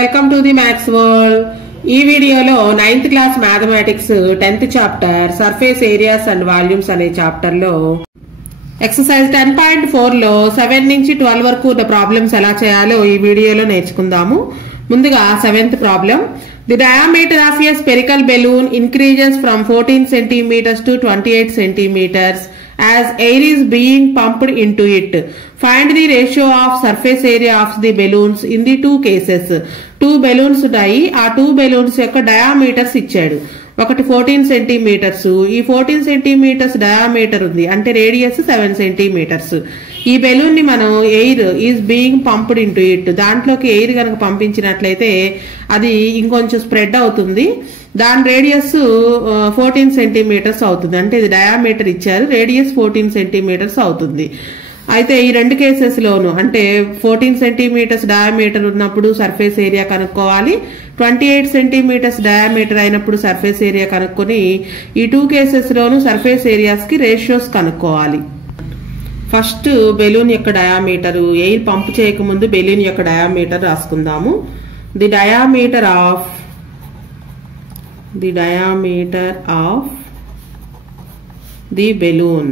Welcome to the maths world. ఈ వీడియోలో 9th class mathematics 10th chapter surface areas and volumes అనే chapter లో exercise 10.4 లో 7 నుంచి 12 వరకు ఉన్న ప్రాబ్లమ్స్ ఎలా చేయాలో ఈ వీడియోలో నేర్చుకుందాము. ముందుగా 7th problem. The diameter of a spherical balloon increases from 14 centimeters to 28 centimeters as air is being pumped into it. Find the ratio of surface area of the balloons in the two cases. 2 balloons ఉన్నాయి. ఆ 2 balloons యొక్క diameters ఇచ్చాడు. ఒకటి 14 centimetres, ఈ 14 centimetres diameter ఉంది, అంటే radius 7 centimetres. ఈ balloon ని మనం air is being pumped into it, దాంట్లోకి ఎయిర్ కనుక పంపించినట్లయితే అది ఇంకొంచెం స్ప్రెడ్ అవుతుంది. దాని రేడియస్ 14 సెంటీమీటర్స్ అవుతుంది, అంటే ఇది డయామీటర్ ఇచ్చారు, రేడియస్ 14 సెంటీమీటర్స్ అవుతుంది. అయితే ఈ రెండు కేసెస్ లోను అంటే 14 సెంటీమీటర్స్ డయామీటర్ ఉన్నప్పుడు సర్ఫేస్ ఏరియా కనుక్కోవాలి, 28 సెంటీమీటర్స్ డయామీటర్ అయినప్పుడు సర్ఫేస్ ఏరియా కనుక్కొని ఈ 2 కేసెస్ లోను సర్ఫేస్ ఏరియాస్ కి రేషియోస్ కనుక్కోవాలి. ఫస్ట్ బెలూన్ యొక్క డయామీటర్, ఎయిర్ పంప్ చేయకముందు బెలూన్ యొక్క డయామీటర్ రాసుకుందాము. The diameter of the balloon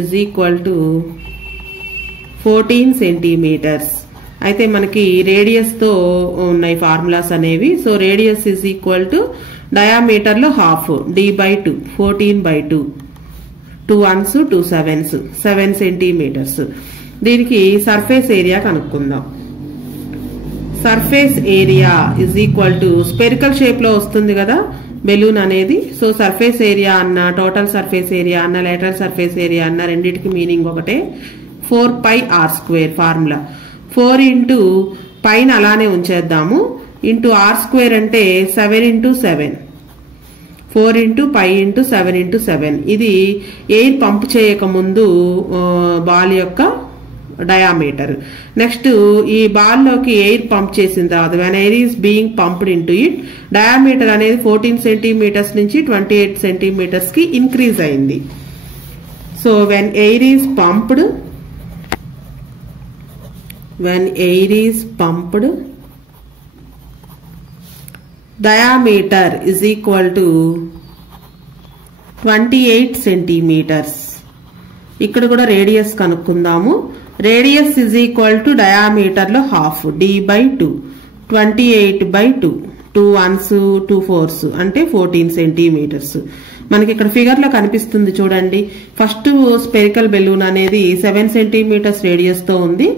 is equal to 14 centimetres. అయితే మనకి రేడియస్ తో ఉన్నాయి ఫార్ములాస్ అనేవి. So radius is equal to diameter లో half d/2, 14/2, 2 1s 2 7s, 7 centimetres. దీనికి సర్ఫేస్ ఏరియా కనుక్కుందాం. Surface area is equal to spherical shape లో వస్తుంది కదా బెలూన్ అనేది. సో సర్ఫేస్ ఏరియా అన్న, టోటల్ సర్ఫేస్ ఏరియా అన్న, లేటరల్ సర్ఫేస్ ఏరియా అన్న రెండింటికి మీనింగ్ ఒకటే, 4πr² ఫార్ములా. 4 ఇంటూ పైన అలానే ఉంచేద్దాము, ఇంటూ r² అంటే 7 ఇంటూ 7, 4 ఇంటూ π ఇంటూ 7 ఇంటూ 7. ఇది ఎయిర్ పంప్ చేయక ముందు బాల్ యొక్క డయామీటర్. నెక్స్ట్ ఈ బాల్ లోకి ఎయిర్ పంప్ చేసిన తర్వాత when air is being pumped into it, diameter అనేది 14 సెంటీమీటర్స్ నుంచి 28 సెంటీమీటర్స్ కి ఇంక్రీజ్ అయింది. So when air is pumped diameter is equal to 28 centimetres. ఇక్కడ కూడా రేడియస్ కనుక్కుందాము. Radius is equal to diameter లో హాఫ్ d/2, 28/2, 2 1s 2 4s అంటే 14 centimetres. మనకి ఇక్కడ ఫిగర్ లో కనిపిస్తుంది చూడండి. ఫస్ట్ స్పెరికల్ బెలూన్ అనేది 7 సెంటీమీటర్స్ రేడియస్ తో ఉంది.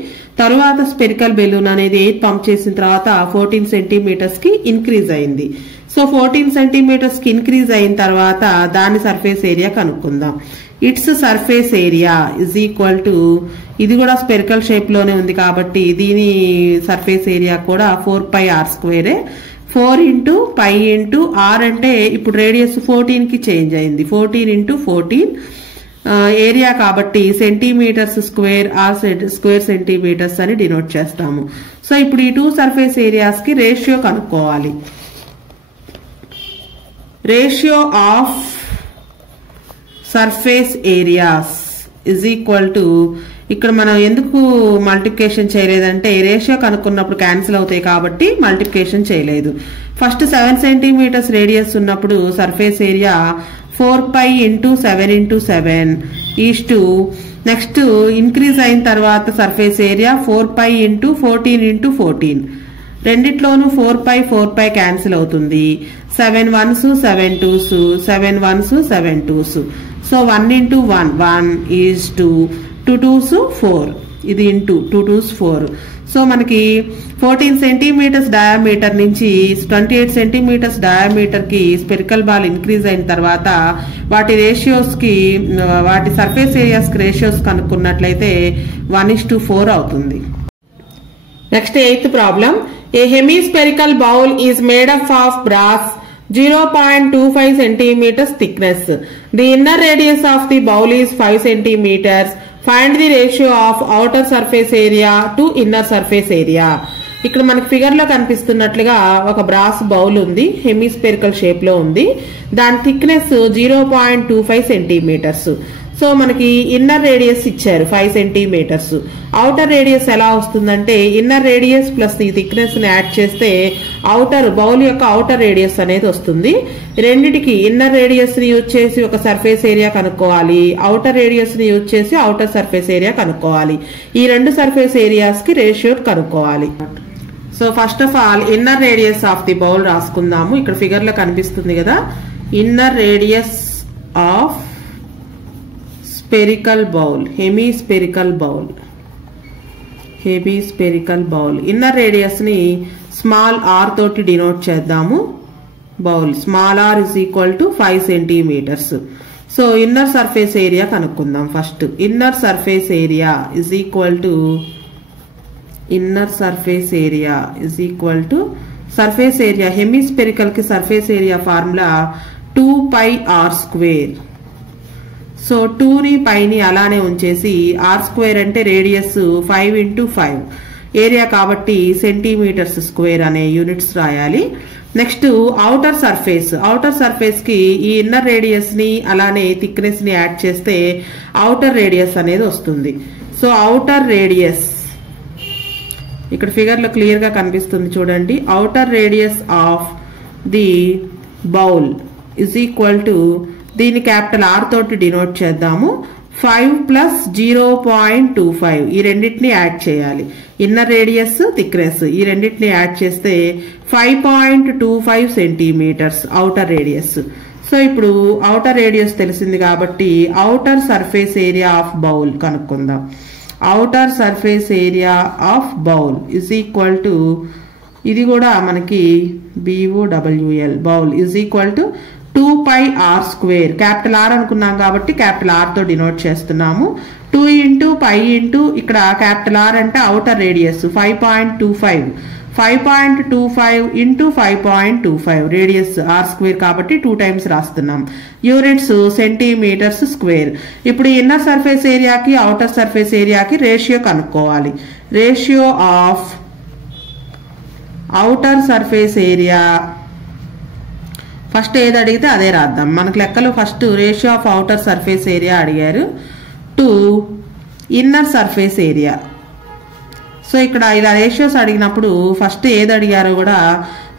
తరువాత స్పెరికల్ బెలూన్ అనేది ఎయిర్ పంప్ చేసిన తర్వాత 14 సెంటీమీటర్స్ కి ఇంక్రీజ్ అయింది. సో 14 సెంటీమీటర్స్ కి ఇంక్రీజ్ అయిన తర్వాత దాని సర్ఫేస్ ఏరియా కనుక్కుందాం. It's surface area is equal to, ఇది కూడా స్పెరికల్ షేప్ లోనే ఉంది కాబట్టి దీని సర్ఫేస్ ఏరియా కూడా 4πr². 4 ఇంటూ π ఇంటూ r అంటే ఇప్పుడు రేడియస్ 14 కి చేంజ్ అయింది, 14 ఇంటూ 14 ఏరియా కాబట్టి centimetres square, or square centimetres అని డినోట్ చేస్తాము. సో ఇప్పుడు ఈ 2 సర్ఫేస్ ఏరియాస్ కి రేషియో కనుక్కోవాలి. Ratio of surface areas is equal to, ఇక్కడ మనం ఎందుకు మల్టిప్లికేషన్ చేయలేదంటే రేషియో కనుక్కున్నప్పుడు క్యాన్సిల్ అవుతాయి కాబట్టి మల్టిప్లికేషన్ చేయలేదు. ఫస్ట్ 7 సెంటీమీటర్స్ రేడియస్ ఉన్నప్పుడు surface area 4π into 7 into 7 is to, next increase అయిన తర్వాత సర్ఫేస్ ఏరియా 4π ఇంటూ 14 ఇంటూ 14. రెండిట్లోనూ 4π క్యాన్సిల్ అవుతుంది. 7 1s 7 2s, 7 1s 7 2s. So 1 into 1 1 is 2, 2 2s 4, ఇది ఇంటూ 2 2s 4. సో మనకి 14 సెంటీమీటర్స్ డయామీటర్ నుంచి 28 సెంటీమీటర్స్ డయామీటర్ కి spherical ball increase అయిన తర్వాత వాటి రేషియోస్ కి, వాటి సర్ఫేస్ ఏరియాస్ కి రేషియోస్ కనుక్కున్నట్లయితే 1:4 అవుతుంది. Next 8th problem. A hemispherical bowl is made up of brass 0.25 centimeters thickness. The inner radius of the bowl is 5 centimeters. Find the ratio of outer surface area to inner surface area. ఇక్కడ మనకి figure లో కనిపిస్తున్నట్లుగా ఒక brass bowl ఉంది, hemispherical shape లో ఉంది. దాని thickness 0.25 centimetres. So మనకి inner radius ఇచ్చారు 5 సెంటీమీటర్స్. అవుటర్ రేడియస్ ఎలా వస్తుందంటే ఇన్నర్ రేడియస్ ప్లస్ ఈ థిక్నెస్ ని యాడ్ చేస్తే అవుటర్ బౌల్ యొక్క అవుటర్ రేడియస్ అనేది వస్తుంది. రెండిటికి ఇన్నర్ రేడియస్ ని యూజ్ చేసి ఒక సర్ఫేస్ ఏరియా కనుక్కోవాలి, అవుటర్ రేడియస్ ని యూజ్ చేసి అవుటర్ సర్ఫేస్ ఏరియా కనుక్కోవాలి. ఈ రెండు సర్ఫేస్ ఏరియాస్ కి రేషియో కనుక్కోవాలి. So first of all inner radius of the bowl రాసుకుందాము. ఇక్కడ ఫిగర్ లో కనిపిస్తుంది కదా, inner radius of spherical bowl, hemispherical bowl. Inner radius ని స్మాల్ ఆర్ తోటి డినోట్ చేద్దాము. Bowl small r is equal to 5 centimetres. So inner surface area కనుక్కుందాం. First inner surface area is equal to surface area hemispherical కి surface area formula 2πr². So 2ని పైని అలానే ఉంచేసి r² అంటే రేడియస్ 5 × 5 ఏరియా కాబట్టి సెంటీమీటర్స్ స్క్వేర్ అనే యూనిట్స్ రాయాలి. నెక్స్ట్ అవుటర్ సర్ఫేస్ కి ఈ ఇన్నర్ రేడియస్ ని అలానే థిక్నెస్ ని యాడ్ చేస్తే అవుటర్ రేడియస్ అనేది వస్తుంది. సో అవుటర్ రేడియస్ ఇక్కడ ఫిగర్ లో క్లియర్ గా కనిపిస్తుంది చూడండి. Outer radius of the bowl is equal to, దీన్ని క్యాపిటల్ ఆర్ తోటి డినోట్ చేద్దాము. 5 + 0.25 ఈ రెండింటిని యాడ్ చేయాలి. ఇన్నర్ రేడియస్ థిక్నెస్ ఈ రెండింటిని యాడ్ చేస్తే 5.25 సెంటీమీటర్స్ అవుటర్ రేడియస్. సో ఇప్పుడు అవుటర్ రేడియస్ తెలిసింది కాబట్టి outer surface area of bowl కనుక్కుందాం. outer surface area of bowl is equal to, ఇది కూడా మనకి BOWL bowl is equal to 2πr². Capital R అనుకున్నాం కాబట్టి క్యాపిటల్ ఆర్ తో డినోట్ చేస్తున్నాము. 2 × π × ఇక్కడ క్యాపిటల్ ఆర్ అంటే అవుటర్ రేడియస్ 5.25 × 5.25 రేడియస్ r² కాబట్టి 2 టైమ్స్ రాస్తున్నాం. Units centimetres square. ఇప్పుడు ఇన్నర్ సర్ఫేస్ ఏరియాకి అవుటర్ సర్ఫేస్ ఏరియాకి రేషియో కనుక్కోవాలి. Ratio of outer surface area, first ఏది అడిగితే అదే రాద్దాం. మనకు లెక్కలో first ratio of outer surface area అడిగారు to inner surface area. So ఇక్కడ ఇలా రేషియోస్ అడిగినప్పుడు ఫస్ట్ ఏది అడిగారో కూడా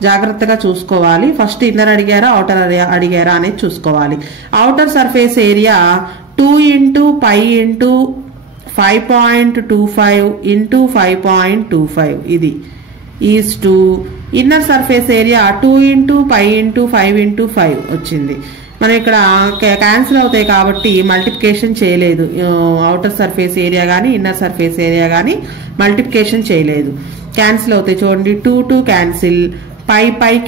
జాగ్రత్తగా చూసుకోవాలి. ఫస్ట్ ఇన్నర్ అడిగారా అవుటర్ అడిగారా అనేది చూసుకోవాలి. అవుటర్ సర్ఫేస్ ఏరియా 2 × π × 5.25 × 5.25 ఇది is to inner surface area 2 × π × 5 × 5 వచ్చింది. మనం ఇక్కడ క్యాన్సిల్ అవుతాయి కాబట్టి మల్టిప్లికేషన్ చేయలేదు. అవుటర్ సర్ఫేస్ ఏరియా కానీ ఇన్నర్ సర్ఫేస్ ఏరియా కానీ మల్టిప్లికేషన్ చేయలేదు, క్యాన్సిల్ అవుతాయి. చూడండి 2 క్యాన్సిల్, π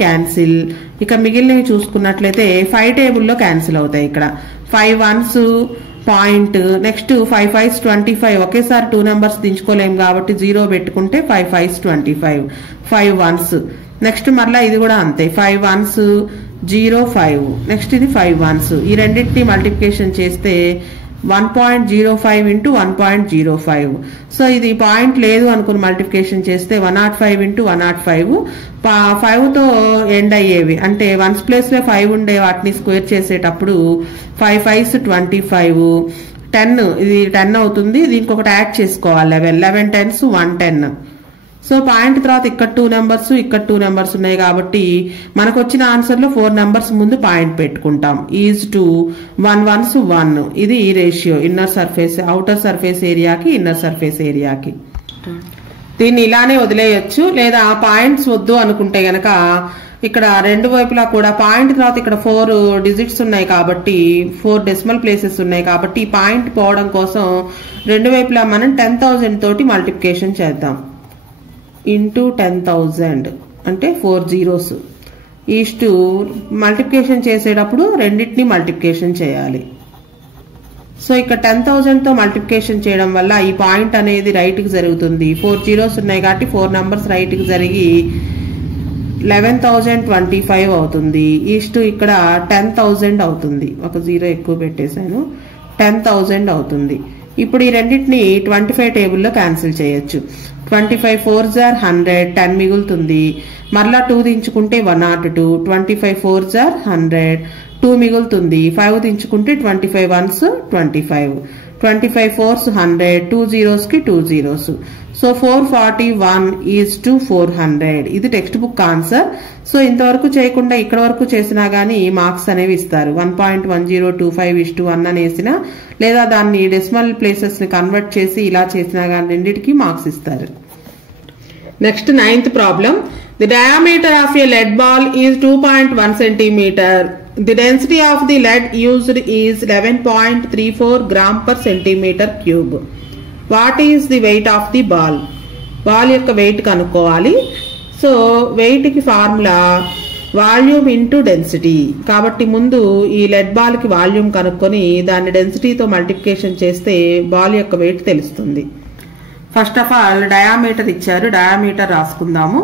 క్యాన్సిల్. ఇక మిగిలినవి చూసుకున్నట్లయితే 5 టేబుల్లో క్యాన్సిల్ అవుతాయి. ఇక్కడ 5 1s పాయింట్, నెక్స్ట్ 5 5s 25. ఒకేసారి 2 నెంబర్స్ దించుకోలేము కాబట్టి 0 పెట్టుకుంటే 5 5s 25, 5 1s. నెక్స్ట్ మరలా ఇది కూడా అంతే, 5 1s 0 5, నెక్స్ట్ ఇది 5 1s. ఈ రెండింటిని మల్టిప్లికేషన్ చేస్తే 1.05 × 1.05. సో ఇది పాయింట్ లేదు అనుకుని మల్టిప్లికేషన్ చేస్తే 105 × 105. 5తో ఎండ్ అయ్యేవి అంటే 1s ప్లేస్ లో 5 ఉండే వాటిని స్క్వేర్ చేసేటప్పుడు 5 5s 25, 10 ఇది 10 అవుతుంది. దీనికి ఒకటి యాడ్ చేసుకోవాలి 11 10s 110. సో పాయింట్ తర్వాత ఇక్కడ 2 నెంబర్స్ ఇక్కడ 2 నెంబర్స్ ఉన్నాయి కాబట్టి మనకు వచ్చిన ఆన్సర్ లో 4 నెంబర్స్ ముందు పాయింట్ పెట్టుకుంటాం. Is to 1 1s 1. ఇది ఈ ratio inner surface outer surface ఏరియాకి ఇన్నర్ సర్ఫేస్ ఏరియాకి. దీన్ని ఇలానే వదిలేయచ్చు, లేదా పాయింట్స్ వద్దు అనుకుంటే గనక ఇక్కడ రెండు వైపులా కూడా పాయింట్ తర్వాత ఇక్కడ 4 డిజిట్స్ ఉన్నాయి కాబట్టి 4 డెసిమల్ ప్లేసెస్ ఉన్నాయి కాబట్టి ఈ పాయింట్ పోవడం కోసం రెండు వైపులా మనం 10,000 తోటి మల్టిప్లికేషన్ చేద్దాం. ఇంటూ 10,000 అంటే 4 zeros ఈజ్ టు మల్టిప్లికేషన్ చేసేటప్పుడు రెండింటిని మల్టిప్లికేషన్ చేయాలి. సో ఇక్కడ 10,000 తో మల్టిప్లికేషన్ చేయడం వల్ల ఈ పాయింట్ అనేది రైట్ కి జరుగుతుంది. 4 zeros ఉన్నాయి కాబట్టి 4 నెంబర్స్ రైట్ కి జరిగి 11,025 అవుతుంది. ఈజ్ టు ఇక్కడ 10,000 అవుతుంది. ఒక 0 ఎక్కువ పెట్టేశాను, 10,000 అవుతుంది. ఇప్పుడు ఈ రెండింటిని 25 టేబుల్లో క్యాన్సిల్ చేయొచ్చు. 25 4s are 100, 10 మిగులుతుంది. మరలా 2 దించుకుంటే 102, 25 4s are 100, 2 మిగులుతుంది. 5 దించుకుంటే 25 1s 25, 25 4s 100, 2 zeros కి 2 zeros. So 441 is to 400. ఇది టెక్స్ట్ బుక్ ఆన్సర్. సో ఇంతవరకు చేయకుండా ఇక్కడ వరకు చేసినా గానీ మార్క్స్ అనేవి ఇస్తారు. 1.1025:1 అనేసినా లేదా దాన్ని డెసిమల్ ప్లేసెస్ ని కన్వర్ట్ చేసి ఇలా చేసినా గానీ రెండింటికి మార్క్స్ ఇస్తారు. Next 9th problem. The diameter of A lead ball is 2.1 centimeter. The density of the lead used is 11.34 gram per centimeter cube. What is the weight of the ball? Ball యొక్క weight కనుక్కోవాలి. So weight కి formula volume into density. కాబట్టి ముందు ఈ lead ball కి volume కనుక్కొని దాన్ని డెన్సిటీతో మల్టిప్లికేషన్ చేస్తే బాల్ యొక్క వెయిట్ తెలుస్తుంది. ఫస్ట్ ఆఫ్ ఆల్ డయామీటర్ ఇచ్చారు, డయామీటర్ రాసుకుందాము.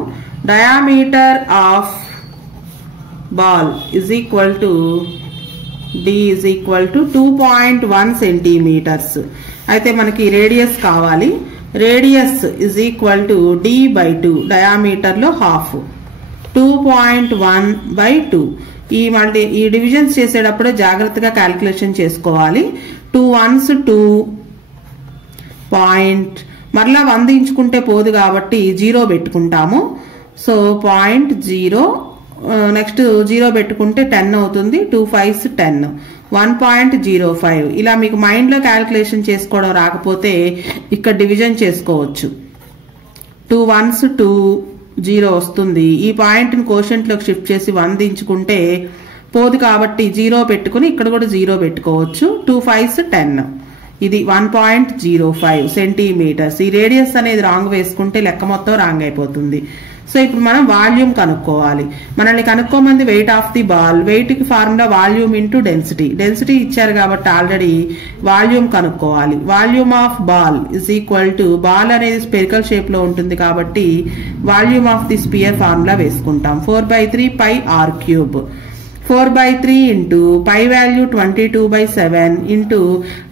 Diameter of ball is equal to D is equal to 2.1 centimeters. అయితే మనకి రేడియస్ కావాలి. Radius is equal to D by 2, diameter లో హాఫ్, 2.1/2. ఈ డివిజన్స్ చేసేటప్పుడు జాగ్రత్తగా క్యాలిక్యులేషన్ చేసుకోవాలి. 2 1s 2 పాయింట్, మరలా 1 దించుకుంటే పోదు కాబట్టి 0 పెట్టుకుంటాము. సో 0.0, నెక్స్ట్ 0 పెట్టుకుంటే 10 అవుతుంది. 2 5s 10, 1.05. ఇలా మీకు మైండ్ లో క్యాలిక్యులేషన్ చేసుకోవడం రాకపోతే ఇక్కడ డివిజన్ చేసుకోవచ్చు. 2 1s 2 0 వస్తుంది. ఈ పాయింట్ ని కోషెంట్ లోకి షిఫ్ట్ చేసి 1 దించుకుంటే పోదు కాబట్టి 0 పెట్టుకుని ఇక్కడ కూడా 0 పెట్టుకోవచ్చు. 2 5s 10, ఇది 1.05 సెంటీమీటర్స్. ఈ రేడియస్ అనేది రాంగ్ వేసుకుంటే లెక్క మొత్తం రాంగ్ అయిపోతుంది. సో ఇప్పుడు మనం వాల్యూమ్ కనుక్కోవాలి. మనల్ని కనుక్కోమంది weight of the ball. Weight కి formula volume into density. Density ఇచ్చారు కాబట్టి ఆల్రెడీ వాల్యూమ్ కనుక్కోవాలి. Volume of ball is equal to, ball అనేది స్పెరికల్ షేప్ లో ఉంటుంది కాబట్టి volume of the sphere formula వేసుకుంటాం. 4/3 pi r3, 4/3 into pi value 22/7 into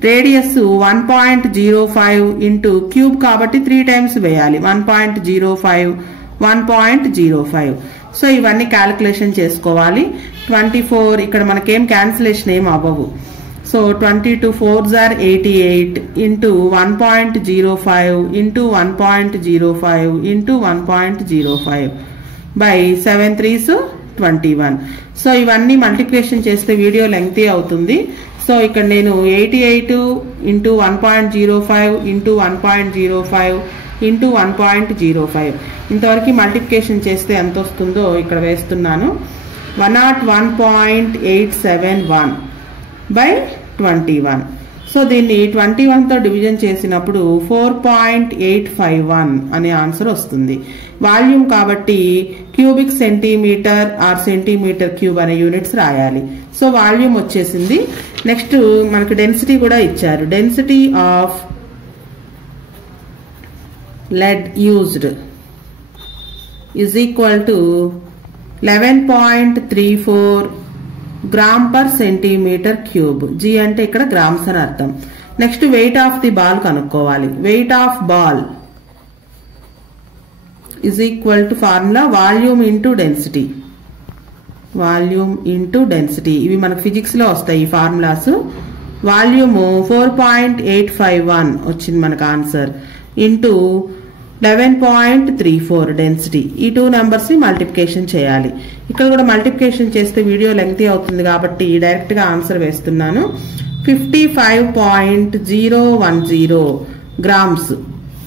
radius 1.05 into cube కాబట్టి 3 times వేయాలి. 1.05, 1.05. సో ఇవన్నీ క్యాలిక్యులేషన్ చేసుకోవాలి. 24 ఇక్కడ మనకేం క్యాన్సిలేషన్ ఏం అవ్వవు. So 22 4s are 88 into 1.05 into 1.05 into 1.05 by 7 3s 21. So ఇవన్నీ మల్టిప్లికేషన్ చేస్తే వీడియో లెంగ్తీ అవుతుంది. సో ఇక్కడ నేను 88 ఇంటూ 1.05 ఇంటూ 1.05 ఇంటూ 1.05 ఇంతవరకు మల్టిప్లికేషన్ చేస్తే ఎంత వస్తుందో ఇక్కడ వేస్తున్నాను. 101.871 బై 21. సో దీన్ని 21తో డివిజన్ చేసినప్పుడు 4.851 అనే ఆన్సర్ వస్తుంది. వాల్యూమ్ కాబట్టి cubic centimetre or centimetre cube అనే యూనిట్స్ రాయాలి. సో వాల్యూమ్ వచ్చేసింది. నెక్స్ట్ మనకు డెన్సిటీ కూడా ఇచ్చారు. Density of lead used is equal to 11.34 gram per centimeter cube. G అంటే ఇక్కడ గ్రామ్స్ అని అర్థం. Next weight of the ball కనుక్కోవాలి. Weight of ball is equal to formula volume into density. Volume into density ఇవి మనకు physics లో వస్తాయి ఈ ఫార్ములాస్. వాల్యూమ్ 4.851 వచ్చింది మనకు ఆన్సర్ ఇంటూ 11.34 డెన్సిటీ. ఈ 2 నెంబర్స్ ని మల్టిప్లికేషన్ చేయాలి. ఇక్కడ కూడా మల్టిప్లికేషన్ చేస్తే వీడియో లెంగ్తీ అవుతుంది కాబట్టి డైరెక్ట్ గా ఆన్సర్ వేస్తున్నాను. 55.010 గ్రామ్స్.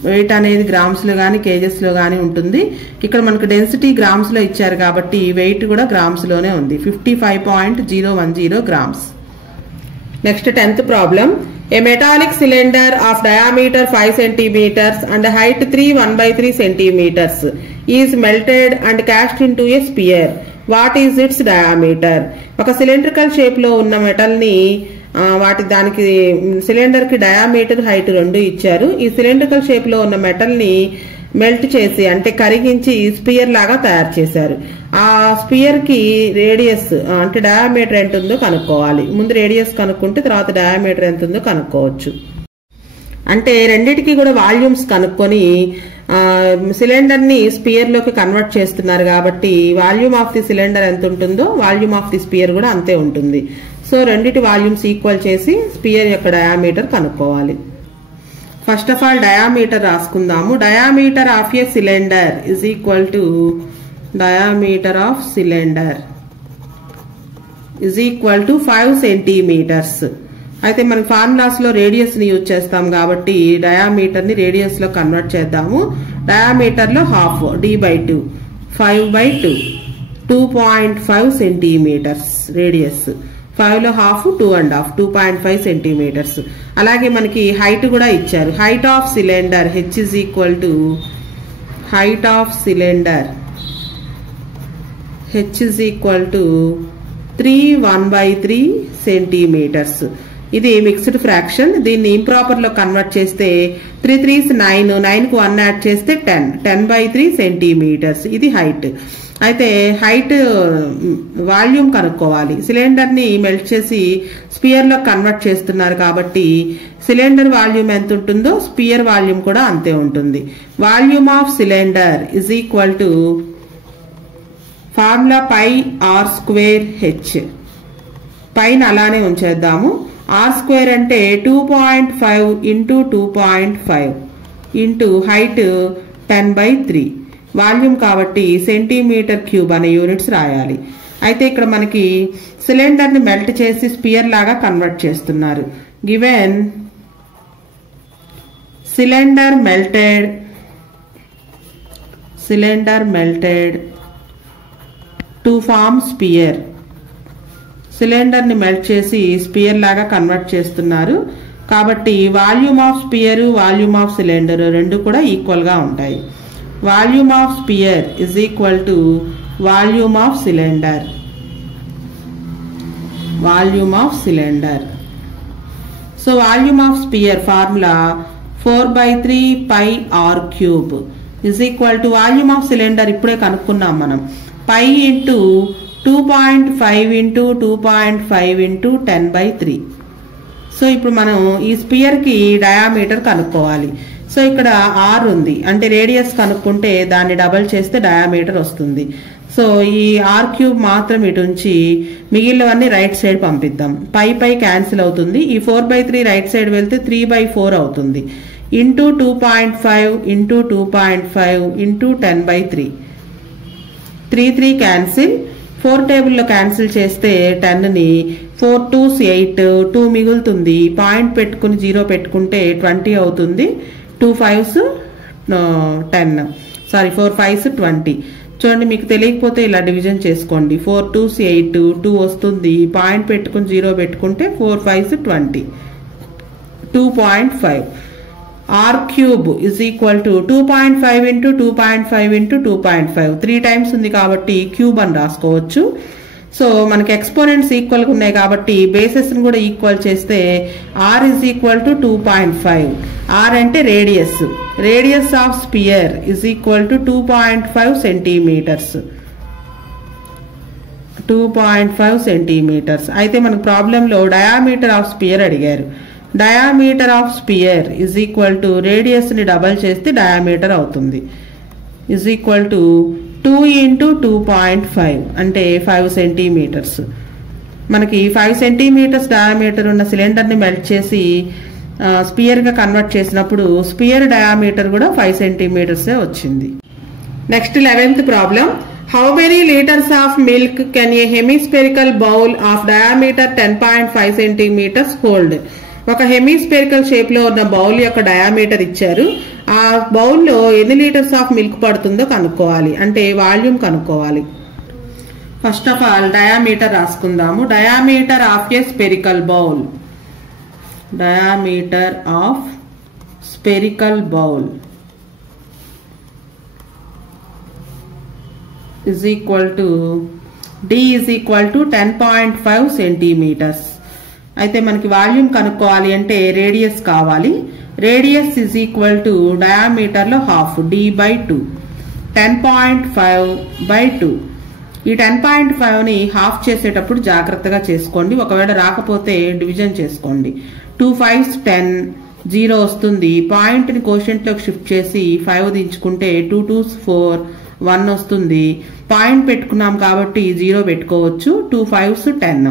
వెయిట్ అనేది గ్రామ్స్ లో గానీ కేజెస్ లో గానీ ఉంటుంది. ఇక్కడ మనకు డెన్సిటీ గ్రామ్స్ లో ఇచ్చారు కాబట్టి వెయిట్ కూడా గ్రామ్స్ లోనే ఉంది. 55.010 grams. Next 10th problem. A metallic cylinder of diameter 5 centimeters and height 1/3 centimeters is melted and cast into a sphere. What is its diameter? ఒక సిలిండ్రికల్ షేప్ లో ఉన్న మెటల్ ని దానికి సిలిండర్ కి డయామీటర్ హైట్ 2 ఇచ్చారు. ఈ సిలిండ్రికల్ షేప్ లో ఉన్న మెటల్ ని మెల్ట్ చేసి అంటే కరిగించి స్పియర్ లాగా తయారు చేశారు. ఆ స్పియర్ కి రేడియస్ అంటే డయామీటర్ ఎంత ఉందో కనుక్కోవాలి. ముందు రేడియస్ కనుక్కుంటే తర్వాత డయామీటర్ ఎంత ఉందో కనుక్కోవచ్చు. అంటే రెండిటికి కూడా వాల్యూమ్స్ కనుక్కొని సిలిండర్ ని స్పియర్ లోకి కన్వర్ట్ చేస్తున్నారు కాబట్టి వాల్యూమ్ ఆఫ్ ది సిలిండర్ ఎంత ఉంటుందో వాల్యూమ్ ఆఫ్ ది స్పియర్ కూడా అంతే ఉంటుంది. సో రెండిటి వాల్యూమ్స్ ఈక్వల్ చేసి స్పియర్ యొక్క డయామీటర్ కనుక్కోవాలి. ఫస్ట్ ఆఫ్ ఆల్ డయామీటర్ రాసుకుందాము. Diameter of a cylinder is equal to diameter of cylinder is equal to 5 centimetres. అయితే మన ఫార్ములాస్ లో రేడియస్ ని యూజ్ చేస్తాం కాబట్టి డయామీటర్ ని రేడియస్ లో కన్వర్ట్ చేద్దాము. డయామీటర్ లో హాఫ్ d/2 5/2 2.5 సెంటీమీటర్స్ రేడియస్. 5 లో హాఫ్ 2.5 2.5 సెంటీమీటర్స్. అలాగే మనకి హైట్ కూడా ఇచ్చారు. Height of cylinder h is equal to height of cylinder h is equal to 1/3 centimetres. ఇది మిక్స్డ్ ఫ్రాక్షన్. దీన్ని ఇంప్రాపర్ లో కన్వర్ట్ చేస్తే 3 3s 9 9 కు 1 యాడ్ చేస్తే 10 సెంటీమీటర్స్. ఇది హైట్. అయితే హైట్ వాల్యూమ్ కనుక్కోవాలి. సిలిండర్ ని మెల్ట్ చేసి స్పియర్ లో కన్వర్ట్ చేస్తున్నారు కాబట్టి సిలిండర్ వాల్యూమ్ ఎంత ఉంటుందో స్పియర్ వాల్యూమ్ కూడా అంతే ఉంటుంది. Volume of cylinder is equal to formula πr²h. పైన అలానే ఉంచేద్దాము. r² అంటే 2.5 ఇంటూ 2.5 ఇంటూ హైట్ 10/3 వాల్యూమ్ కాబట్టి సెంటీమీటర్ క్యూబ్ అనే యూనిట్స్ రాయాలి. అయితే ఇక్కడ మనకి సిలిండర్ ని మెల్ట్ చేసి స్పియర్ లాగా కన్వర్ట్ చేస్తున్నారు. Given cylinder melted to form sphere. Cylinder ని మెల్ట్ చేసి స్పియర్ లాగా కన్వర్ట్ చేస్తున్నారు కాబట్టి volume of sphere volume of cylinder రెండు కూడా ఈక్వల్ గా ఉంటాయి. Volume of sphere is equal to volume of cylinder. Volume of cylinder. So volume of sphere formula 4/3 πr³ is equal to volume of cylinder ఇప్పుడే కనుక్కున్నాం మనం. π into 2.5 into 2.5 into 10/3. So ఇప్పుడు మనం ఈ స్పియర్ కి డయామీటర్ కనుక్కోవాలి. సో ఇక్కడ r ఉంది అంటే రేడియస్ కనుక్కుంటే దాన్ని డబల్ చేస్తే డయామీటర్ వస్తుంది. సో ఈ r³ మాత్రం ఇటు ఉంచి మిగిలినవన్నీ రైట్ సైడ్ పంపిద్దాం. పై క్యాన్సిల్ అవుతుంది. ఈ 4/3 రైట్ సైడ్ వెళ్తే 3/4 అవుతుంది. Into 2.5 into 2.5 into 10/3 3 cancel. 4 table లో క్యాన్సిల్ చేస్తే 10 ని 4 2s 8 2 మిగులుతుంది. పాయింట్ పెట్టుకుని 0 పెట్టుకుంటే 20 అవుతుంది. 2 5s 10 సారీ 4 5s 20. చూడండి మీకు తెలియకపోతే ఇలా డివిజన్ చేసుకోండి. 4 2s 8 2 వస్తుంది. పాయింట్ పెట్టుకుని 0 పెట్టుకుంటే 4 5s 20 2.5. r³ is equal to 2.5 into 2.5 into 2.5 3 times ఉంది కాబట్టి క్యూబ్ అని రాసుకోవచ్చు. సో మనకి ఎక్స్పోనెంట్స్ ఈక్వల్ గా ఉన్నాయి కాబట్టి బేసెస్ ని కూడా ఈక్వల్ చేస్తే r is equal to 2.5. r అంటే radius. Radius of sphere is equal to 2.5 centimetres. 2.5 centimetres. అయితే మనకు ప్రాబ్లంలో డయామీటర్ ఆఫ్ స్పియర్ అడిగారు. Diameter of sphere is equal to radius ని డబల్ చేస్తే డయామీటర్ అవుతుంది. ఇజ్ ఈక్వల్ టు 2 ఇంటూ 2.5 అంటే 5 సెంటీమీటర్స్. మనకి 5 సెంటీమీటర్స్ డయామీటర్ ఉన్న సిలిండర్ ని మెల్ట్ చేసి స్పియర్ గా కన్వర్ట్ చేసినప్పుడు స్పియర్ డయామీటర్ కూడా 5 సెంటీమీటర్స్ వచ్చింది. Next 11th problem. How many liters of milk can a hemispherical bowl of diameter 10.5 centimeters hold? ఒక హెమిస్పెరికల్ షేప్ లో ఉన్న బౌల్ యొక్క డయామీటర్ ఇచ్చారు. ఆ బౌల్ లో ఎన్ని లీటర్స్ ఆఫ్ మిల్క్ పడుతుందో కనుక్కోవాలి. అంటే వాల్యూమ్ కనుక్కోవాలి. ఫస్ట్ ఆఫ్ ఆల్ డయామీటర్ రాసుకుందాము. Diameter of a spherical bowl. Diameter of spherical bowl is equal to D is equal to 10.5 centimeters. అయితే మనకి వాల్యూమ్ కనుక్కోవాలి అంటే రేడియస్ కావాలి. Radius is equal to diameter లో హాఫ్ d/2 10.5/2. ఈ 10.5 ని హాఫ్ చేసేటప్పుడు జాగ్రత్తగా చేసుకోండి. ఒకవేళ రాకపోతే డివిజన్ చేసుకోండి. 2 5s 10 0 వస్తుంది. పాయింట్ని కోషెంట్లోకి షిఫ్ట్ చేసి 5 దించుకుంటే 2 2s 4 1 వస్తుంది. పాయింట్ పెట్టుకున్నాం కాబట్టి 0 పెట్టుకోవచ్చు. 2 5s 10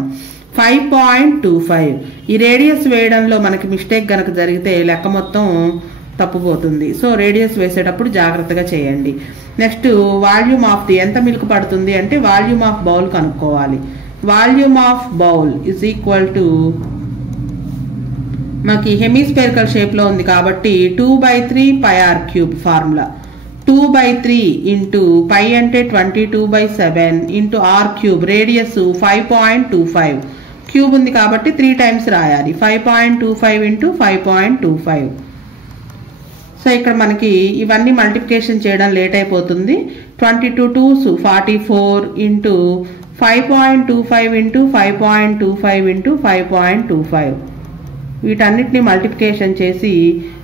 5.25. ఈ రేడియస్ వేయడంలో మనకి మిస్టేక్ గనక జరిగితే లెక్క మొత్తం తప్పుపోతుంది. సో రేడియస్ వేసేటప్పుడు జాగ్రత్తగా చేయండి. నెక్స్ట్ వాల్యూమ్ ఆఫ్ ది ఎంత మిల్క్ పడుతుంది అంటే వాల్యూమ్ ఆఫ్ బౌల్ కనుక్కోవాలి. Volume of bowl is equal to మనకి హెమిస్పెరికల్ షేప్ లో ఉంది కాబట్టి 2/3 πr³ ఫార్ములా. 2/3 ఇంటూ పై అంటే 22/7 ఇంటూ r³ రేడియస్ 5.25 క్యూబ్ ఉంది కాబట్టి 3 టైమ్స్ రాయాలి. 5.25 ఇంటూ 5.25. సో ఇక్కడ మనకి ఇవన్నీ మల్టిప్లికేషన్ చేయడం లేట్ అయిపోతుంది. 22 2s 44 ఇంటూ 5.25 ఇంటూ 5.25 ఇంటూ 5.25. వీటన్నిటిని మల్టిప్లికేషన్ చేసి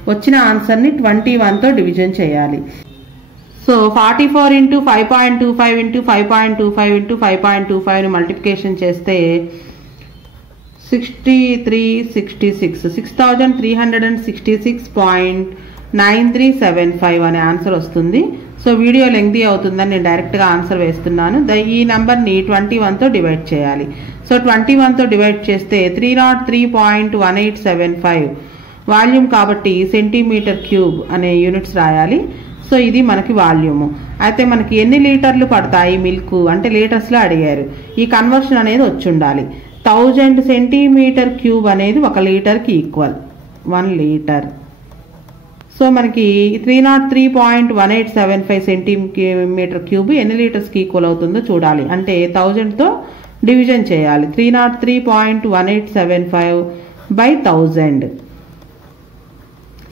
వచ్చిన ఆన్సర్ని 21తో డివిజన్ చేయాలి. So 44 into 5.25 into 5.25 into 5.25 multiplication చేస్తే 6366.9375 అనే ఆన్సర్ వస్తుంది. సో వీడియో లెంగ్తీ అవుతుందని నేను డైరెక్ట్గా ఆన్సర్ వేస్తున్నాను. ఈ నెంబర్ని 21తో డివైడ్ చేయాలి. సో 21తో డివైడ్ చేస్తే 303.1875 వాల్యూమ్ కాబట్టి సెంటీమీటర్ క్యూబ్ అనే యూనిట్స్ రాయాలి. సో ఇది మనకి వాల్యూము. అయితే మనకి ఎన్ని లీటర్లు పడతాయి మిల్క్ అంటే లీటర్స్లో అడిగారు. ఈ కన్వర్షన్ అనేది వచ్చి ఉండాలి. 1000 సెంటీమీటర్ క్యూబ్ అనేది 1 లీటర్కి ఈక్వల్ 1 లీటర్. సో మనకి 303.1875 సెంటీమీటర్ క్యూబ్ ఎన్ని లీటర్స్కి ఈక్వల్ అవుతుందో చూడాలి. అంటే 1000తో డివిజన్ చేయాలి. 303.1875 by 1000.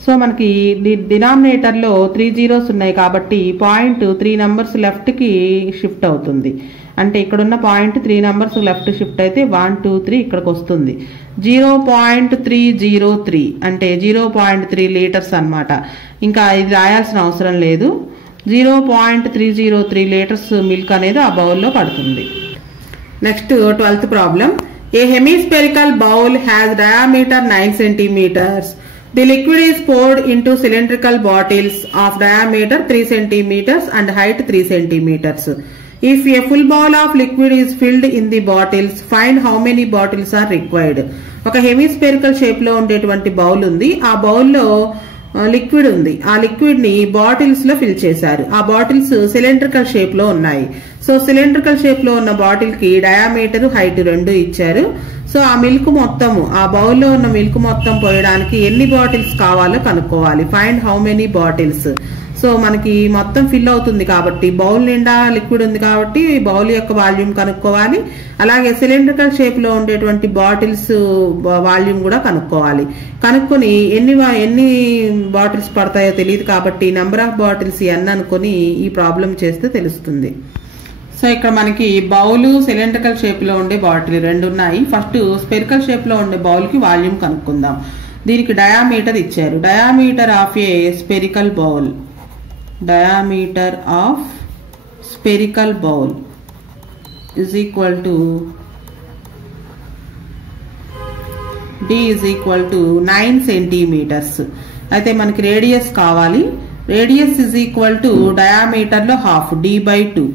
సో మనకి డినామినేటర్లో 3 zeros ఉన్నాయి కాబట్టి పాయింట్ 3 numbers లెఫ్ట్కి షిఫ్ట్ అవుతుంది. అంటే ఇక్కడున్న పాయింట్ 3 numbers లెఫ్ట్ షిఫ్ట్ అయితే 1 2 3 ఇక్కడికి వస్తుంది. 0.303 అంటే 0.3 లీటర్స్ అనమాట. ఇంకా ఇది రాయాల్సిన అవసరం లేదు. 0.303 లీటర్స్ మిల్క్ అనేది ఆ బౌల్లో పడుతుంది. Next 12th problem. A hemispherical bowl has diameter 9 centimeters. The liquid is poured into cylindrical bottles of diameter 3 centimeters and height 3 centimeters. If a full bowl of liquid is filled in the bottles, find how many bottles are required. ఒక hemispherical shape లో ఉండేటువంటి bowl ఉంది. ఆ బౌల్లో liquid ఉంది. ఆ liquid ని bottles లో ఫిల్ చేశారు. ఆ బాటిల్స్ సిలిండ్రికల్ షేప్ లో ఉన్నాయి. సో సిలిండ్రికల్ షేప్ లో ఉన్న బాటిల్ కి డయామీటర్ హైట్ 2 ఇచ్చారు. సో ఆ మిల్క్ మొత్తము ఆ బౌల్లో ఉన్న మిల్క్ మొత్తం పోయడానికి ఎన్ని బాటిల్స్ కావాలో కనుక్కోవాలి. Find how many bottles. So మనకి మొత్తం ఫిల్ అవుతుంది కాబట్టి బౌల్ నిండా లిక్విడ్ ఉంది కాబట్టి బౌల్ యొక్క వాల్యూమ్ కనుక్కోవాలి. అలాగే సిలిండ్రికల్ షేప్ లో ఉండేటువంటి బాటిల్స్ వాల్యూమ్ కూడా కనుక్కోవాలి. కనుక్కొని ఎన్ని బాటిల్స్ పడతాయో తెలియదు కాబట్టి నెంబర్ ఆఫ్ బాటిల్స్ n అనుకొని ఈ ప్రాబ్లం చేస్తే తెలుస్తుంది. సో ఇక్కడ మనకి బౌల్ సిలిండ్రికల్ షేప్ లో ఉండే బాటిల్ 2 ఉన్నాయి. ఫస్ట్ స్పెరికల్ షేప్ లో ఉండే బౌల్ కి వాల్యూమ్ కనుక్కుందాం. దీనికి డయామీటర్ ఇచ్చారు. Diameter of a spherical bowl, diameter of spherical bowl is equal to D is equal to 9 centimeters. అయితే మనకి రేడియస్ కావాలి. Radius is equal to diameter లో half D by 2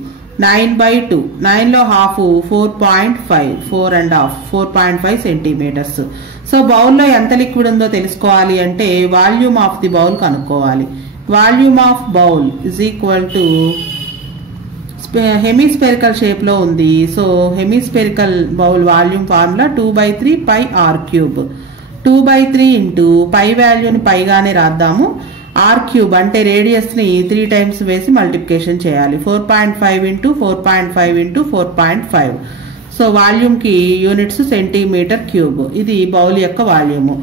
9/2 9 లో half 4.5 4.5 centimeters. సో బౌల్లో ఎంత లిక్విడ్ ఉందో తెలుసుకోవాలి అంటే వాల్యూమ్ ఆఫ్ ది బౌల్ కనుక్కోవాలి. Volume of bowl is equal to hemispherical shape లో ఉంది. So hemispherical bowl volume formula 2/3 πr³. 2/3 into pi వాల్యూని పైగానే రాద్దాము. r³ అంటే రేడియస్ ని 3 టైమ్స్ వేసి మల్టిప్లికేషన్ చేయాలి. 4.5 ఇంటూ 4.5 ఇంటూ 4.5. సో వాల్యూమ్ కి యూనిట్స్ సెంటీమీటర్ క్యూబ్. ఇది బౌల్ యొక్క వాల్యూమ్.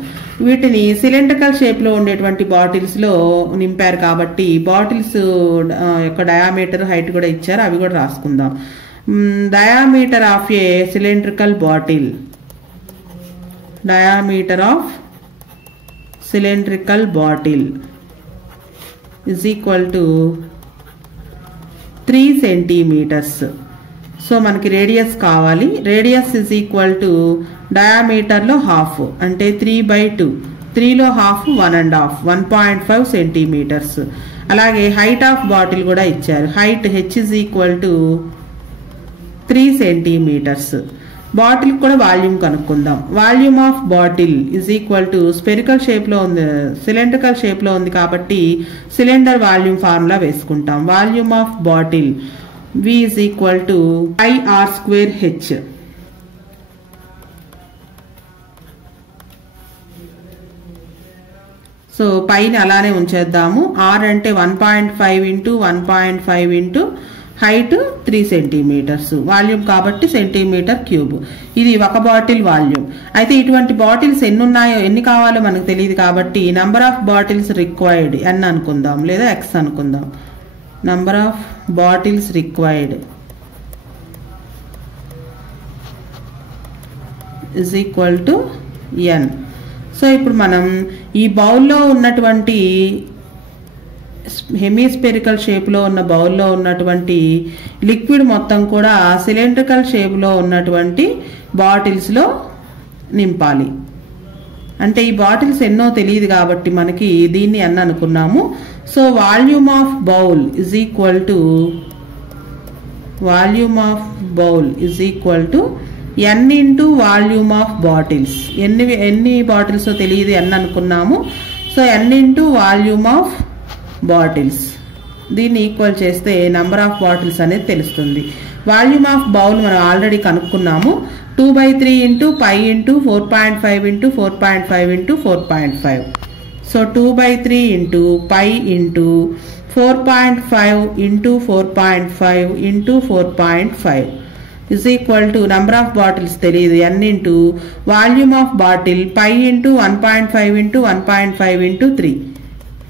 వీటిని సిలిండ్రికల్ షేప్ లో ఉండేటువంటి బాటిల్స్ లో నింపారు కాబట్టి బాటిల్స్ యొక్క డయామీటర్ హైట్ కూడా ఇచ్చారు. అవి కూడా రాసుకుందాం. Diameter of a cylindrical bottle, diameter of cylindrical bottle is equal to 3 centimeters. So మనకి రేడియస్ కావాలి. Radius is equal to diameter లో హాఫ్ అంటే 3/2 3లో హాఫ్ 1.5 1.5 సెంటీమీటర్స్. అలాగే హైట్ ఆఫ్ బాటిల్ కూడా ఇచ్చారు. Height h is equal to 3 centimetres. Bottle కూడా వాల్యూమ్ కనుక్కుందాం. Volume of bottle is equal to spherical షేప్లో ఉంది, సిలిండ్రికల్ షేప్లో ఉంది కాబట్టి సిలిండర్ వాల్యూమ్ ఫార్ములా వేసుకుంటాం. Volume of bottle V is equal to pi r square h. So పైన అలానే ఉంచేద్దాము. r అంటే 1.5 into 1.5 into height 3 centimetres, volume కాబట్టి సెంటీమీటర్ క్యూబ్. ఇది ఒక బాటిల్ వాల్యూమ్. అయితే ఇటువంటి బాటిల్స్ ఎన్ని ఉన్నాయో ఎన్ని కావాలో మనకు తెలియదు కాబట్టి number of bottles required n అనుకుందాం లేదా x అనుకుందాం. Number of bottles required is equal to n. So ఇప్పుడు మనం ఈ బౌల్లో ఉన్నటువంటి హెమిస్పెరికల్ షేప్లో ఉన్న బౌల్లో ఉన్నటువంటి లిక్విడ్ మొత్తం కూడా సిలిండ్రికల్ షేప్లో ఉన్నటువంటి బాటిల్స్లో నింపాలి. అంటే ఈ బాటిల్స్ ఎన్నో తెలియదు కాబట్టి మనకి దీన్ని n అనుకున్నాము. So volume of bowl is equal to n into volume of bottles. ఎన్ని బాటిల్స్ తెలియదు n అనుకున్నాము. So n into volume of bottles, దీన్ని ఈక్వల్ చేస్తే నంబర్ ఆఫ్ బాటిల్స్ అనేది తెలుస్తుంది. వాల్యూమ్ ఆఫ్ బౌల్ మనం ఆల్రెడీ కనుక్కున్నాము. 2/3 into pi into 4.5 into 4.5 into 4.5. So 2/3 into pi into 4.5 into 4.5 into 4.5 is equal to number of bottles తెలియదు n into volume of bottle pi into 1.5 into 1.5 into 3,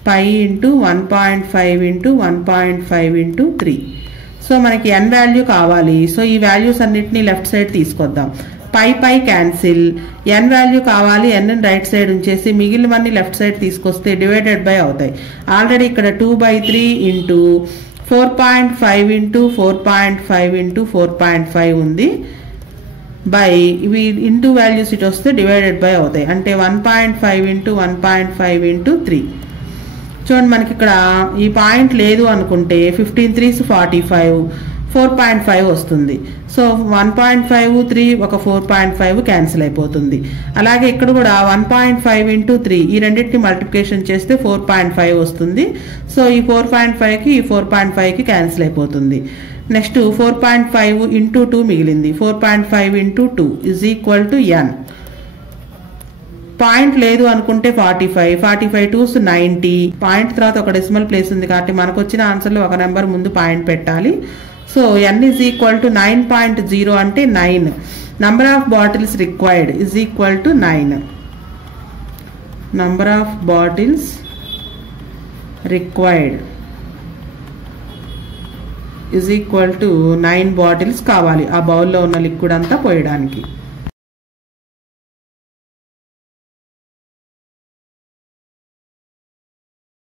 pi into 1.5 into 1.5 into 3. So మనకి n value కావాలి. So ఈ values అన్నిటినీ left side తీసుకొద్దాం. Pi cancel, n value కావాలి, n right side ఉంచేసి మిగిలినవన్నీ left side తీసుకొస్తే డివైడెడ్ బై అవుతాయి. ఆల్రెడీ ఇక్కడ 2/3 ఇంటూ 4.5 ఇంటూ 4.5 ఇంటూ 4.5 ఉంది. బై ఇవి ఇంటూ వాల్యూస్ ఇటు వస్తే డివైడెడ్ బై అవుతాయి. అంటే 1.5 ఇంటూ 1.5 ఇంటూ 3. చూడండి మనకి ఇక్కడ ఈ పాయింట్ లేదు అనుకుంటే 15 3s 45, 4.5 వస్తుంది. సో 1.5 3 ఒక 4.5 క్యాన్సిల్ అయిపోతుంది. అలాగే ఇక్కడ కూడా 1.5 ఇంటూ 3 ఈ రెండింటిని మల్టిప్లికేషన్ చేస్తే 4.5 వస్తుంది. సో ఈ 4.5కి ఈ 4.5కి క్యాన్సిల్ అయిపోతుంది. నెక్స్ట్ 4.5 ఇంటూ 2 మిగిలింది. 4.5 into 2 is equal to n. Point లేదు అనుకుంటే 45, 45 2s 90. పాయింట్ తర్వాత ఒక డెసిమల్ ప్లేస్ ఉంది కాబట్టి మనకు వచ్చిన ఆన్సర్లో ఒక నెంబర్ ముందు పాయింట్ పెట్టాలి. So n is equal to 9.0 అంటే 9. Number of bottles required is equal to 9. Number of bottles required is equal to 9 bottles కావాలి ఆ బౌల్లో ఉన్న లిక్విడ్ అంతా పోయడానికి.